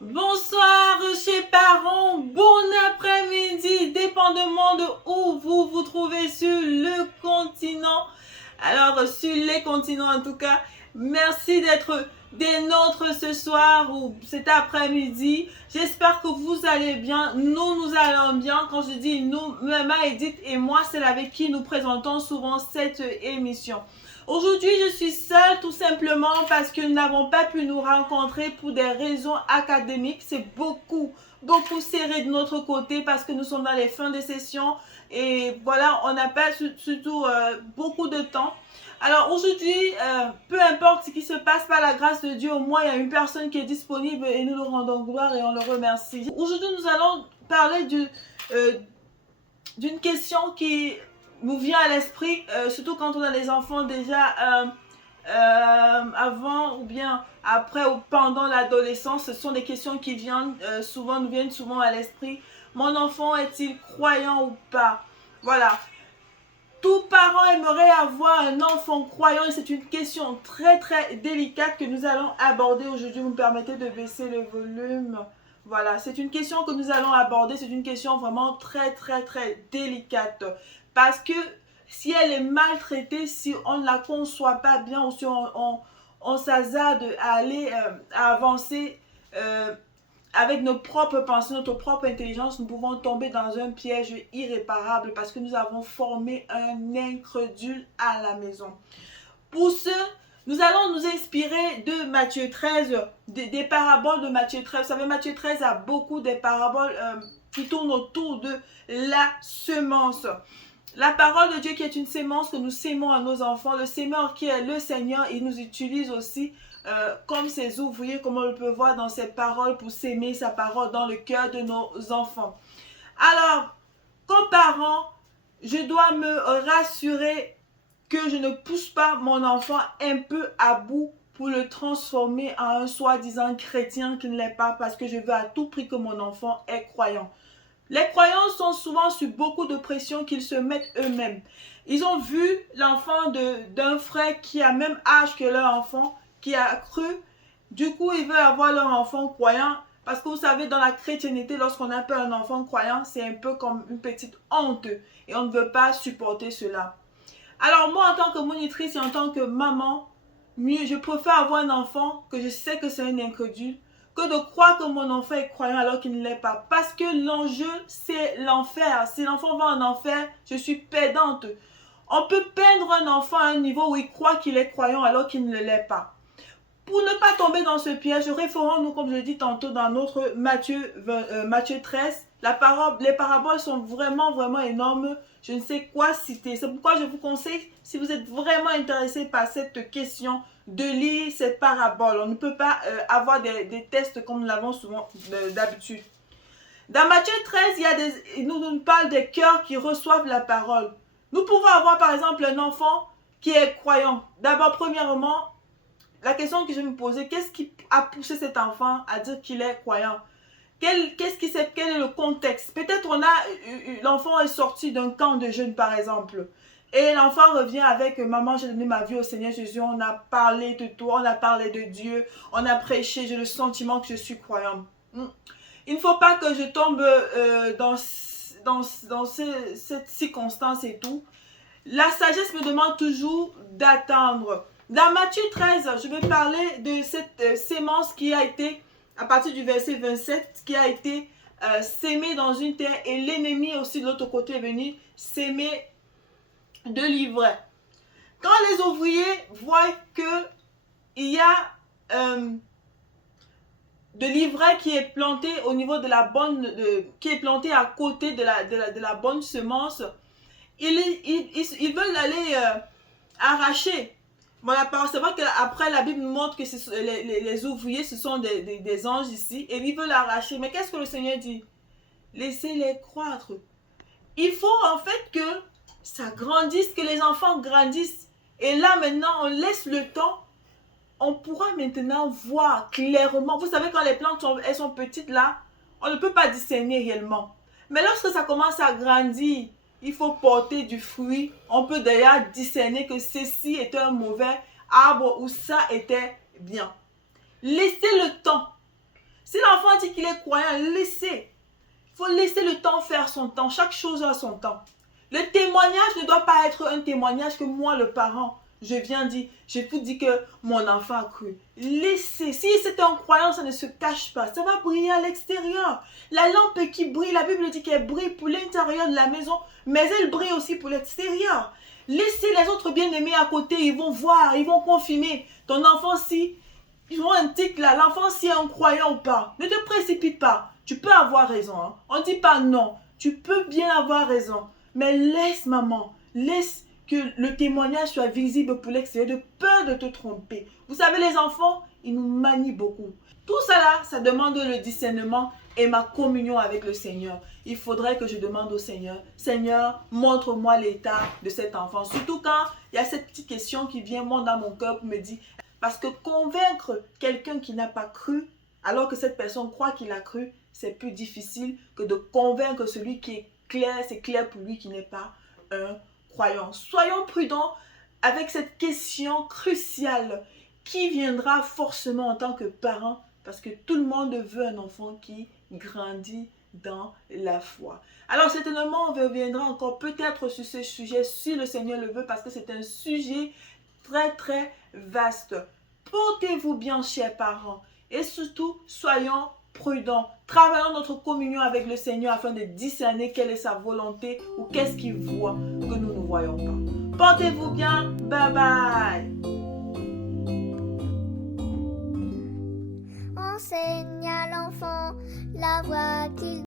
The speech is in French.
Bonsoir, chers parents, bon après-midi, dépendamment de où vous vous trouvez sur le continent. Alors, sur les continents en tout cas, merci d'être des nôtres ce soir ou cet après-midi. J'espère que vous allez bien. Nous allons bien. Quand je dis nous, Mama Edith et moi, c'est avec qui nous présentons souvent cette émission. Aujourd'hui, je suis seule tout simplement parce que nous n'avons pas pu nous rencontrer pour des raisons académiques. C'est beaucoup serré de notre côté parce que nous sommes dans les fins de session et voilà, on n'a pas surtout beaucoup de temps. Alors aujourd'hui, peu importe ce qui se passe, par la grâce de Dieu, au moins il y a une personne qui est disponible et nous le rendons gloire et on le remercie. Aujourd'hui, nous allons parler d'une question qui nous vient à l'esprit, surtout quand on a des enfants déjà avant ou bien après ou pendant l'adolescence. Ce sont des questions qui nous viennent souvent à l'esprit. Mon enfant est-il croyant ou pas? Voilà. Tout parent aimerait avoir un enfant croyant et c'est une question très délicate que nous allons aborder aujourd'hui. Vous me permettez de baisser le volume. Voilà, c'est une question que nous allons aborder. C'est une question vraiment très délicate. Parce que si elle est maltraitée, si on ne la conçoit pas bien ou si on s'hasarde à aller à avancer avec nos propres pensées, notre propre intelligence, nous pouvons tomber dans un piège irréparable parce que nous avons formé un incrédule à la maison. Pour ce, nous allons nous inspirer de Matthieu 13, des paraboles de Matthieu 13. Vous savez, Matthieu 13 a beaucoup de paraboles qui tournent autour de la semence. La parole de Dieu qui est une sémence que nous sémons à nos enfants, le sémeur qui est le Seigneur, il nous utilise aussi comme ses ouvriers, comme on le peut voir dans ses paroles, pour s'aimer sa parole dans le cœur de nos enfants. Alors, comme parent, je dois me rassurer que je ne pousse pas mon enfant un peu à bout pour le transformer en un soi-disant chrétien qui ne l'est pas, parce que je veux à tout prix que mon enfant est croyant. Les croyants sont souvent sous beaucoup de pression qu'ils se mettent eux-mêmes. Ils ont vu l'enfant d'un frère qui a même âge que leur enfant, qui a cru. Du coup, ils veulent avoir leur enfant croyant. Parce que vous savez, dans la chrétienté, lorsqu'on appelle un enfant croyant, c'est un peu comme une petite honte. Et on ne veut pas supporter cela. Alors moi, en tant que monitrice et en tant que maman, mieux, je préfère avoir un enfant que je sais que c'est un incrédule, que de croire que mon enfant est croyant alors qu'il ne l'est pas. Parce que l'enjeu, c'est l'enfer. Si l'enfant va en enfer, je suis pédante. On peut peindre un enfant à un niveau où il croit qu'il est croyant alors qu'il ne l'est pas. Pour ne pas tomber dans ce piège, référons-nous, comme je l'ai dit tantôt dans notre Matthieu 13, les paraboles sont vraiment énormes. Je ne sais quoi citer. C'est pourquoi je vous conseille, si vous êtes vraiment intéressé par cette question, de lire ces paraboles. On ne peut pas avoir des tests comme nous l'avons souvent d'habitude. Dans Matthieu 13, il nous parle des cœurs qui reçoivent la parole. Nous pouvons avoir par exemple un enfant qui est croyant. D'abord, premièrement, la question que je vais me poser, qu'est-ce qui a poussé cet enfant à dire qu'il est croyant? Quel est le contexte? Peut-être l'enfant est sorti d'un camp de jeunes par exemple. Et l'enfant revient avec maman, j'ai donné ma vie au Seigneur Jésus, on a parlé de toi, on a parlé de Dieu, on a prêché, j'ai le sentiment que je suis croyant. Il ne faut pas que je tombe dans cette circonstance et tout. La sagesse me demande toujours d'attendre. Dans Matthieu 13, je vais parler de cette sémence qui a été, à partir du verset 27, qui a été sémée dans une terre et l'ennemi aussi de l'autre côté est venu s'aimer de l'ivraie. Quand les ouvriers voient qu'il y a de l'ivraie qui est plantée au niveau de la bonne, qui est plantée à côté de la bonne semence, ils veulent aller arracher. Voilà, c'est vrai qu'après la Bible nous montre que les ouvriers ce sont des anges ici et ils veulent arracher. Mais qu'est-ce que le Seigneur dit? Laissez-les croître. Il faut en fait que ça grandisse, que les enfants grandissent. Et là maintenant, on laisse le temps. On pourra maintenant voir clairement. Vous savez, quand les plantes elles sont petites là, on ne peut pas discerner réellement. Mais lorsque ça commence à grandir, il faut porter du fruit. On peut d'ailleurs discerner que ceci était un mauvais arbre ou ça était bien. Laissez le temps. Si l'enfant dit qu'il est croyant, laissez. Il faut laisser le temps faire son temps. Chaque chose a son temps. Le témoignage ne doit pas être un témoignage que moi, le parent, je viens dire, je vous dis que mon enfant a cru. Laissez. Si c'est un croyant, ça ne se cache pas. Ça va briller à l'extérieur. La lampe qui brille, la Bible dit qu'elle brille pour l'intérieur de la maison, mais elle brille aussi pour l'extérieur. Laissez les autres bien-aimés à côté, ils vont voir, ils vont confirmer. Ton enfant, si, ils ont un tic là, l'enfant, si est un croyant ou pas. Ne te précipite pas. Tu peux avoir raison. Hein. On ne dit pas non. Tu peux bien avoir raison. Mais laisse maman, laisse que le témoignage soit visible pour l'extérieur de peur de te tromper. Vous savez, les enfants, ils nous manient beaucoup. Tout cela, ça demande le discernement et ma communion avec le Seigneur. Il faudrait que je demande au Seigneur, Seigneur, montre-moi l'état de cet enfant. Surtout quand il y a cette petite question qui vient moi dans mon cœur pour me dire, parce que convaincre quelqu'un qui n'a pas cru, alors que cette personne croit qu'il a cru, c'est plus difficile que de convaincre celui qui est clair, c'est clair pour lui qui n'est pas un croyant. Soyons prudents avec cette question cruciale qui viendra forcément en tant que parent parce que tout le monde veut un enfant qui grandit dans la foi. Alors certainement on reviendra encore peut-être sur ce sujet si le Seigneur le veut parce que c'est un sujet très très vaste. Portez-vous bien chers parents et surtout soyons prudents. Travaillons notre communion avec le Seigneur afin de discerner quelle est sa volonté ou qu'est-ce qu'il voit que nous ne voyons pas. Portez-vous bien. Bye bye. Enseigne à l'enfant la voie qu'il